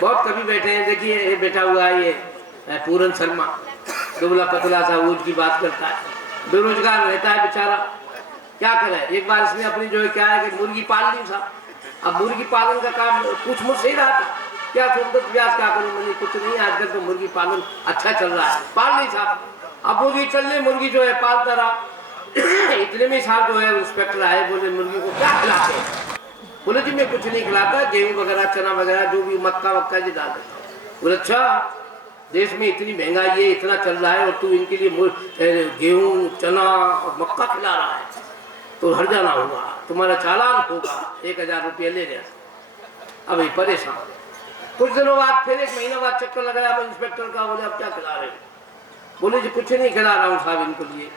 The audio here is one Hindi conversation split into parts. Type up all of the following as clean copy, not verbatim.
बहुत कवि बैठे हैं। देखिए ये बैठा हुआ है ये पूरन शर्मा, दुबला पतला सा ऊँट की बात करता है, बेरोजगार रहता है बेचारा, क्या करे। एक बार इसने अपनी जो है क्या है कि मुर्गी पाल ली था। अब मुर्गी पालन का काम कुछ मुझसे ही रहा था, क्या सोमदत्त व्यास क्या करूँ, मैंने कुछ नहीं, आजकल तो मुर्गी पालन अच्छा चल रहा है, पाल ली था। अब मुर्गी चल रही, मुर्गी जो है पालता रहा। इतने में साहब जो है इंस्पेक्टर आए, बोले मुर्गी को क्या खिलाते हैं? बोले जी मैं कुछ नहीं खिलाता, गेहूँ वगैरह चना वगैरह जो भी मक्का वक्का जी डाल देता हूँ। बोले अच्छा, देश में इतनी महंगाई है, इतना चल रहा है और तू इनके लिए गेहूँ चना और मक्का खिला रहा है, तो हर जाना होगा, तुम्हारा चालान होगा, 1000 रुपये ले गया। अब परेशान। कुछ दिनों बाद फिर 1 महीना बाद चक्कर लगाया इंस्पेक्टर का, बोले अब क्या खिला रहे हो? बोले जी कुछ नहीं खिला रहा हूँ साहब, इनको लिए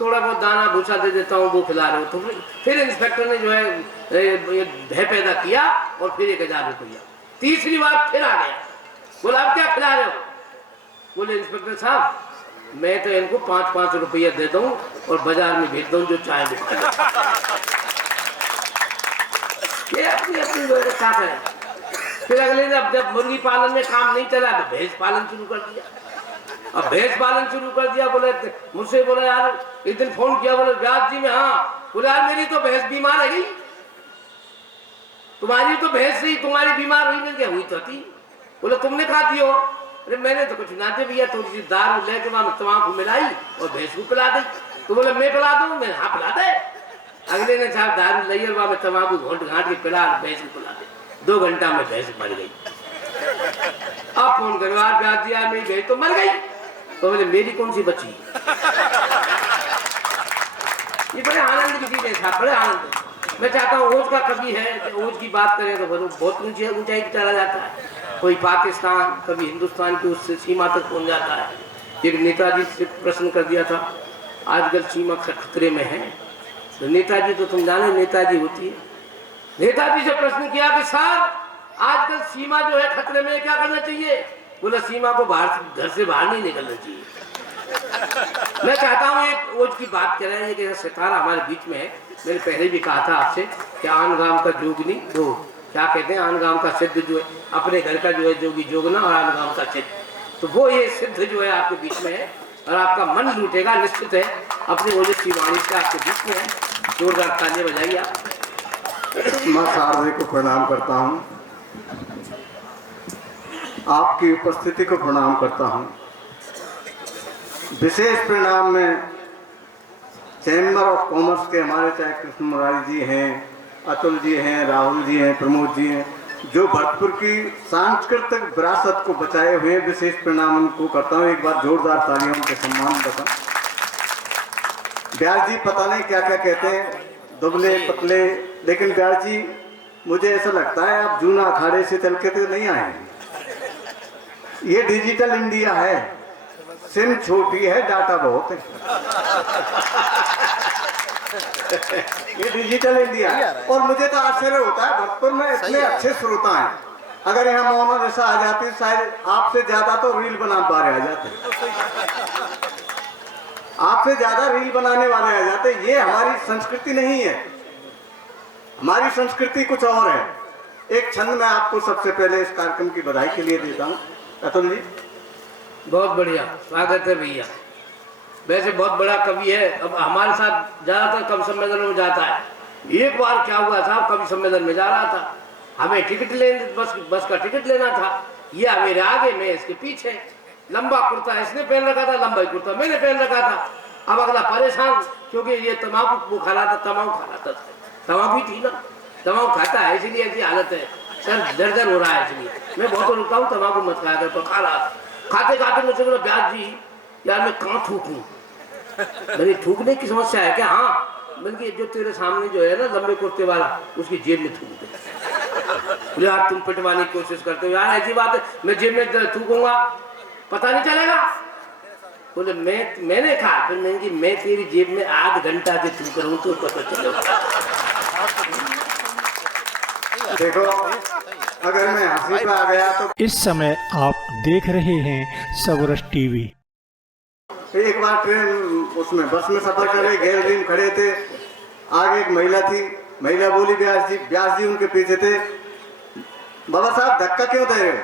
थोड़ा बहुत दाना भूसा दे देता हूँ, वो खिला रहे हो। तो फिर इंस्पेक्टर ने जो है भय पैदा किया और फिर 1000 रुपया। तीसरी बार फिर आ गया, बोला अब क्या खिला रहे हो? बोले इंस्पेक्टर साहब मैं तो इनको 5-5 रुपया दे दूं और बाजार में भेज दूं जो चाय ये अपनी अपनी व्यवस्था है। फिर अगले दिन जब मुर्गी पालन में काम नहीं चला तो भैंस पालन शुरू कर दिया। अब भैंस पालन शुरू कर दिया, बोले मुझसे बोले यार एक दिन फोन किया, बोले व्यास जी में, हाँ। बोले यार मेरी तो भैंस बीमार है गई। तुम्हारी तो भैंस नहीं, तुम्हारी बीमार हुई नहीं, क्या हुई तो थी? बोले तुमने खा दी हो? अरे मैंने तो कुछ ना दे भैया, थोड़ी सी दाल लेके वहां तमाकू मिलाई और भैंस को पिला दी। तो बोले मैं पिला दूं? मैं हाँ पिला दे। अगले ने साहब दारू लाई और वहां तमाकू घोट घाट के पिला, भैंस को पिला दे। 2 घंटा में भैंस मर गई। अब फोन करो यार व्यास जी, यार मेरी भैंस तो मर गई। तो बोले मेरी कौन सी बची? ये बड़े आनंद की चीज है साहब, बड़े आनंद। मैं चाहता हूँ ओज का कभी है, ओज की बात करें तो बहुत ऊंचाई पे चला जाता है। कोई पाकिस्तान, कभी हिंदुस्तान की उससे सीमा तक पहुंच जाता है। एक नेताजी से प्रश्न कर दिया था, आजकल सीमा खतरे में है। तो नेताजी तो तुम जाने नेताजी होती है। नेताजी से प्रश्न किया कि साहब आजकल सीमा जो है खतरे में, क्या करना चाहिए? बोला सीमा को बाहर, घर से बाहर नहीं निकलना चाहिए। मैं चाहता हूँ एक ओज की बात कर रहे हैं कि सितारा हमारे बीच में है। मैंने पहले भी कहा था आपसे कि आन गांव का जोगनी, वो क्या कहते हैं, आन गांव का सिद्ध जो है, अपने घर का जो है जोगी जोगना और आन गांव का सिद्ध, तो वो ये सिद्ध जो है आपके बीच में है और आपका मन लूटेगा निश्चित है। अपनी ओजस की वाणी से आपके बीच में है। जोरदार तालियां बजाइए आप। मां शारदे को प्रणाम करता हूँ, आपकी उपस्थिति को प्रणाम करता हूँ। विशेष प्रणाम में चैम्बर ऑफ कॉमर्स के हमारे चाहे कृष्ण मुरारी जी हैं, अतुल जी हैं, राहुल जी हैं, प्रमोद जी हैं, जो भरतपुर की सांस्कृतिक विरासत को बचाए हुए, विशेष प्रणाम उनको करता हूँ। एक बार जोरदार तालियों के सम्मान बताऊँ। व्यास जी पता नहीं क्या क्या कहते हैं, दुबले पतले, लेकिन व्यास जी मुझे ऐसा लगता है आप जूना अखाड़े से चल के तो नहीं आए। ये डिजिटल इंडिया है, सिम छोटी है, डाटा बहुत है। ये डिजिटल इंडिया है। और मुझे तो आश्चर्य होता है भरतपुर में इतने अच्छे श्रोता हैं। अगर यहाँ मोहम्मद ऐसा आ जाती शायद आपसे ज्यादा तो रील बना पा रहे आ जाते, आपसे ज्यादा रील बनाने वाले आ जाते। ये हमारी संस्कृति नहीं है, हमारी संस्कृति कुछ और है। एक छंद मैं आपको सबसे पहले इस कार्यक्रम की बधाई के लिए देता हूँ। अतुल जी बहुत बढ़िया स्वागत है भैया। वैसे बहुत बड़ा कवि है, अब हमारे साथ ज्यादातर कवि सम्मेलनों में जाता है। एक बार क्या हुआ साहब, कवि सम्मेलन में जा रहा था, हमें टिकट लेने, बस का टिकट लेना था। ये मेरे आगे, मैं इसके पीछे। लंबा कुर्ता इसने पहन रखा था, लंबा कुर्ता मैंने पहन रखा था। अब अगला परेशान, क्योंकि ये तम्बाकू वो खा रहा था, तम्बाकू खा रहा था, तम्बाकू थी ना, तम्बाकू खाता है इसलिए ऐसी हालत है, सर दर्द हो रहा है इसलिए मैं बहुत रुका हूँ, तम्बाकू मत खाया कर। तो खा रहा था, खाते खाते मुझसे बोला व्यास जी यार मैं कहाँ थूकूं? मैंने थूकने की समस्या है क्या? हाँ। बल्कि जो तेरे सामने जो है ना लंबे कुर्ते वाला, उसकी जेब में थूक दे। बोले यार तुम पिटवाने की कोशिश करते हो यार, ऐसी बात है, मैं जेब में थूकूंगा पता नहीं चलेगा? बोले मैंने कहा फिर नहीं, मैं तेरी जेब में आध घंटा से थूक रहा हूँ तो पता चलेगा। देखो अगर मैं हंसी पे आ गया तो। इस समय आप देख रहे हैं सबरस टीवी। एक बार ट्रेन उसमें बस में सफर कर रहे, गैलरी में खड़े थे, आगे एक महिला थी, महिला बोली व्यास जी उनके पीछे थे, बाबा साहब धक्का क्यों दे रहे हो?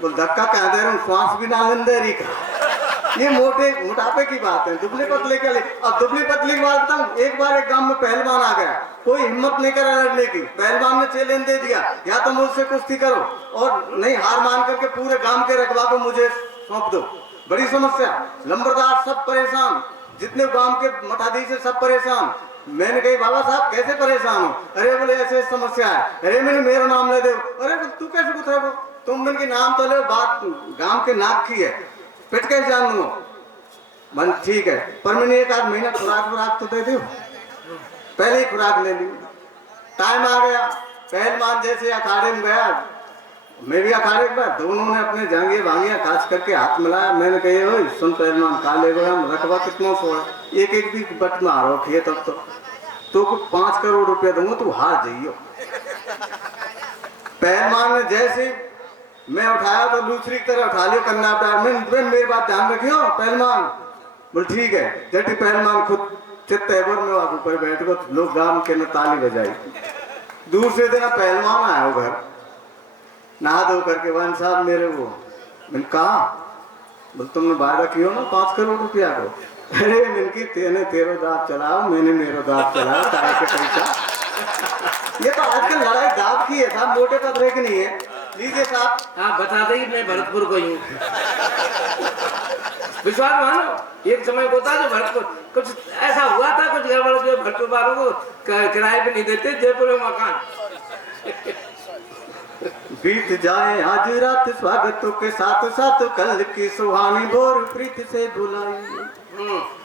बोल धक्का कह दे रहा हूँ, श्वास भी ना लेने दे रही का। ये मोटापे की बात है, दुबले पतले के लिए। अब दुबले पतले की बात बताऊं, एक बार एक गांव में पहलवान आ गया, कोई हिम्मत नहीं करा लड़ने की। पहलवान ने चैलेंज दे दिया, या तो मुझसे कुश्ती करो और नहीं हार मान करके पूरे गांव के रकबा को मुझे सौंप दो। बड़ी समस्या, लंबरदार सब परेशान, जितने गांव के मठाधीश है सब परेशान। मैंने कही बाबा साहब कैसे परेशान हो? अरे बोले ऐसे समस्या है। अरे मैंने मेरा नाम ले दो। अरे तू कैसे पूछा को तुम मैंने नाम तो ले, बात गांव के नाक की है, पिट कैसे जान दूंगा? मन ठीक है, पर मैंने एक आध महीना खुराक तो दे दो। पहले ही खुराक ले ली, टाइम आ गया। पहलवान जैसे अखाड़े में गया, मैं भी अखाड़े में, दोनों ने अपने जांघे भांगिया काज करके हाथ मिलाया। मैंने कही ओए सुन पहलवान, काले गया रकबा कितना सो है, एक भी बट में हारो खे तब तो 5 करोड़ रुपया दूंगा, तू हार जाइयो। पहलवान ने जैसे मैं उठाया तो दूसरी तरह उठा लियो कन्ना प्यार में, मेरी बात ध्यान रखियो पहलवान। बोल ठीक है। जटी पहलवान खुद चित्त एवर में वहां ऊपर बैठ गो, लोग गांव के न ताली बजाई। दूसरे दिन पहलवान आया घर, नहा धो करके, वन साहब मेरे वो, मैंने कहा बोल तुमने वायदा किया ना 5 करोड़ रुपया को। अरे मिनकी तेने तेरो दाब चलाओ, मैंने मेरो दाब चलाओ, तारा के पैसा। ये तो आजकल लड़ाई दाब की है साहब, मोटे पतले की नहीं है। लीजिए साहब। हाँ बता देगी, मैं भरतपुर को ही हूँ। विश्वास मानो, एक समय को था जो भरतपुर कुछ ऐसा हुआ था, कुछ घर वालों जो भरतपुर वालों को किराए पे नहीं देते, जयपुर में मकान। बीत जाए आज रात स्वागतों के साथ साथ, कल की सुहानी भोर प्रीत से बुलाई।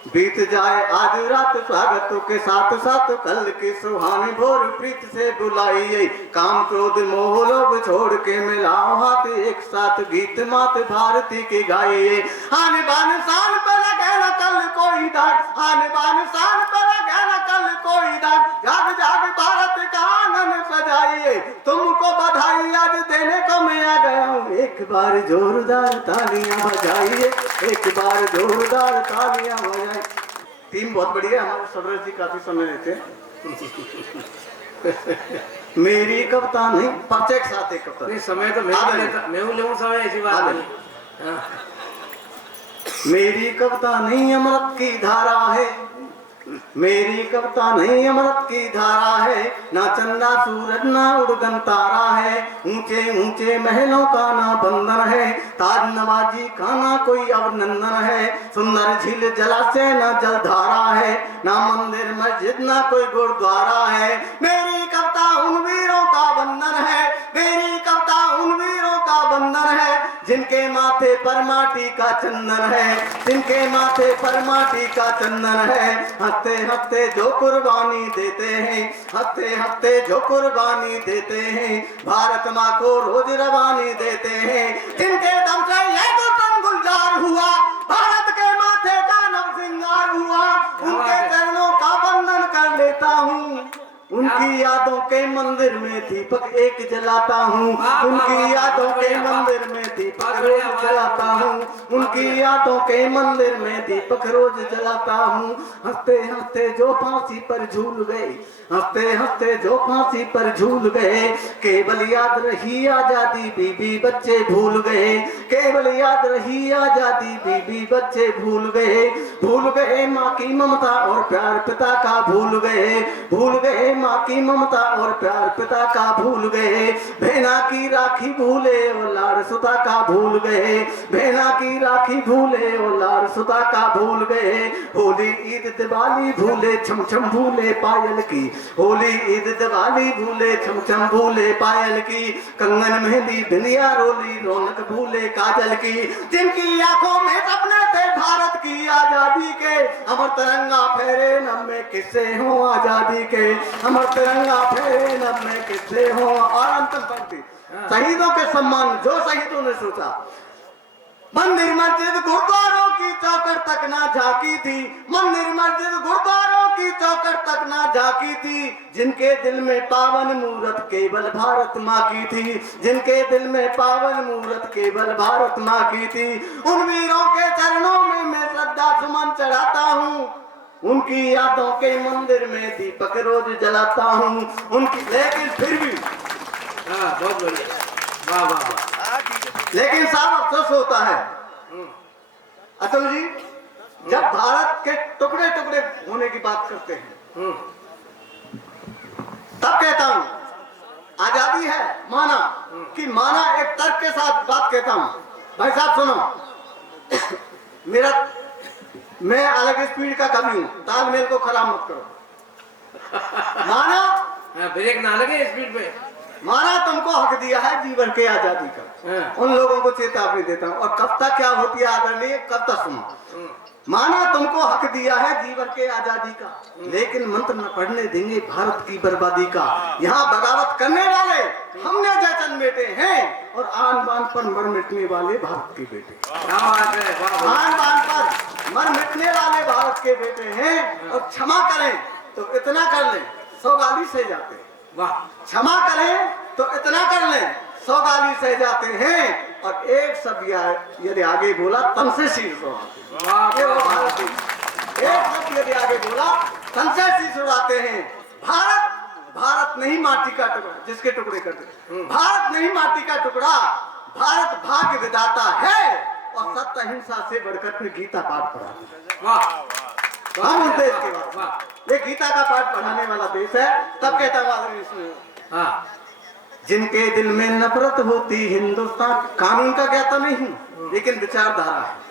बीत जाए आज रात स्वागतों के साथ साथ, कल की सुहानी भोर प्रीत से बुलाई। काम क्रोध मोह लोभ छोड़ के मिलाओ हाथ, एक साथ गीत मात भारती की गाइए। आने बान शान पर लगे न कल कोई दाग, आने बान शान पर लगे न कल कोई दाग, जाग जाग भारत का आनंद सजाइए। तुमको बधाई आज देने को मैं आ गया हूँ, एक बार जोरदार तालियां बजाइए, एक बार जोरदार तालियां बजाइए। टीम बहुत बढ़िया, हमारे सबरज जी काफी समय लेते हैं। मेरी कविता नहीं, 5 एक साथ एक कविता नहीं, समय तो मैं लेता, मैं लेऊं समय, ऐसी बात नहीं। मेरी कविता नहीं अमृत की धारा है, मेरी कविता नहीं अमृत की धारा है, ना चंदा सूरज ना उड़गन तारा है, ऊंचे ऊंचे महलों का ना बंधन है, ताज नवाजी का ना कोई अभिनंदन है, सुंदर झील जलाशय ना जलधारा है, ना मंदिर मस्जिद ना कोई गुरुद्वारा है। मेरी कविता उन वीरों का बंधन है, मेरी कविता उन वीरों का बंधन है, जिनके माथे पर माटी का चंदन है, जिनके माथे पर माटी का चंदन है। हफ्ते हफ्ते जो कुर्बानी देते हैं, हफ्ते हफ्ते जो कुर्बानी देते हैं, भारत माँ को रोज रवानी देते हैं, जिनके दम से ये वतन गुलजार हुआ, भारत के माथे का नव श्रृंगार हुआ, उनके चरणों का वंदन कर लेता हूँ, उनकी यादों के मंदिर में दीपक एक जलाता हूँ, उनकी यादों के मंदिर में दीपक रोज जलाता हूँ, उनकी यादों के मंदिर में दीपक रोज जलाता हूँ। हंसते हंसते जो फांसी पर झूल गए, हंसते हंसते जो फांसी पर झूल गए, केवल याद रही आजादी बीबी बच्चे भूल गए, केवल याद रही आजादी बीबी बच्चे भूल गए माँ की ममता और प्यार पिता का भूल गए माँ की ममता और प्यार पिता का भूल गए, बहना की राखी भूले और लाड़ सुता का भूल गए, बहना की राखी भूले और लाड़ सुता का भूल गए। होली ईद दिवाली भूले छम छम भूले पायल की, होली ईद दिवाली भूले छम छम भूले पायल की, कंगन मेहंदी बिंदिया रोली रौनक भूले काजल की, जिनकी आंखों में सपने थे भारत की आजादी के, अमर तिरंगा फहरे नभ में किस्से हो आजादी के, अमर तिरंगा फहरे नभ में किस्से हो। और अंतिम पंक्ति, शहीदों के सम्मान जो शहीदों ने सोचा, मंदिर मस्जिद गुरुद्वारों की चौखट तक ना झांकी थी, मंदिर मस्जिद गुरुद्वारों की चौखट तक ना झांकी थी, जिनके दिल में पावन मूरत केवल भारत माँ की थी, जिनके दिल में पावन मूरत केवल भारत माँ की थी, उन वीरों के चरणों में मैं श्रद्धा सुमन चढ़ाता हूँ, उनकी यादों के मंदिर में दीपक रोज जलाता हूँ, उनकी लेकिन फिर भी हाँ बहुत बढ़िया, वाह वाह वाह। लेकिन साहब अफसोस होता है अतुल जी, जब भारत के टुकड़े टुकड़े होने की बात करते हैं तब कहता हूं आजादी है माना कि माना, एक तर्क के साथ बात कहता हूं। भाई साहब सुनो, मैं अलग स्पीड का कवि हूं, तालमेल को खराब मत करो। माना ब्रेक ना लगे स्पीड पे। माना तुमको हक दिया है जीवन के आजादी का, उन लोगों को चेतावनी देता हूं। और कविता क्या होती है आदरणीय, कविता सुनो। माना तुमको हक दिया है जीवन के आजादी का, लेकिन मंत्र न पढ़ने देंगे भारत की बर्बादी का। यहाँ बगावत करने वाले हमने जैसन बेटे हैं, और आन बान पर मर मिटने वाले भारत के बेटे। आन बान पर मर मिटने वाले भारत के बेटे हैं। और क्षमा करें तो इतना कर लें, 100 गाली सह जाते हैं। वाह, क्षमा करें तो इतना कर लें, 100 गाली सह जाते हैं। और एक शब्द यदि आगे बोला तन से शीश उड़ाते हैं। एक शब्द यदि आगे बोला तन से शीश उड़ाते हैं। भारत नहीं माटी का टुकड़ा जिसके टुकड़े करते, भारत नहीं माटी का टुकड़ा, भारत भाग्य विधाता है। और सत्य अहिंसा से बढ़कर फिर गीता पाठ पढ़ाता है। हम उस देश के बाद ये गीता का पाठ पढ़ाने वाला देश है। तब कहता है जिनके दिल में नफरत होती हिंदुस्तान, कानून का कहता नहीं हूं लेकिन विचारधारा है।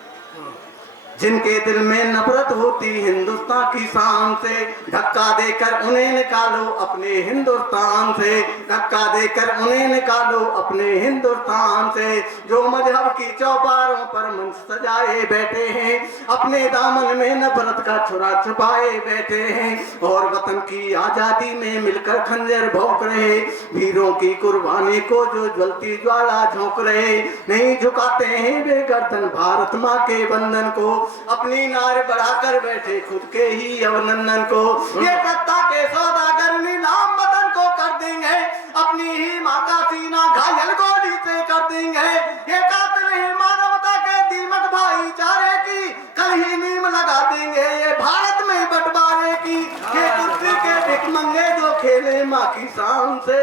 जिनके दिल में नफरत होती हिंदुस्तान की शान से, धक्का देकर उन्हें निकालो अपने हिंदुस्तान से, धक्का देकर उन्हें निकालो अपने हिंदुस्तान से। जो मजहब की चौपारों पर मंच सजाए बैठे हैं, अपने दामन में नफरत का छुरा छुपाए बैठे हैं। और वतन की आजादी में मिलकर खंजर भोंक रहे, वीरों की कुर्बानी को जो ज्वलती ज्वाला झोंक रहे। नहीं झुकाते हैं वे गर्दन भारत माँ के बंधन को, अपनी नार बढ़ाकर बैठे खुद के ही अवनंदन को। ये सत्ता के सौदागर नीलाम वतन को कर देंगे, अपनी ही माँ का सीना घायल गोली से कर देंगे। ये कातिल ही मानवता के दीमक भाईचारे की कल ही नीम लगा देंगे, ये भारत में बंटवारे की। ये कुर्सी के भिखमंगे जो खेले माँ की शान से,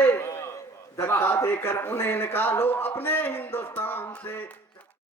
धक्का देकर उन्हें निकालो अपने हिंदुस्तान से।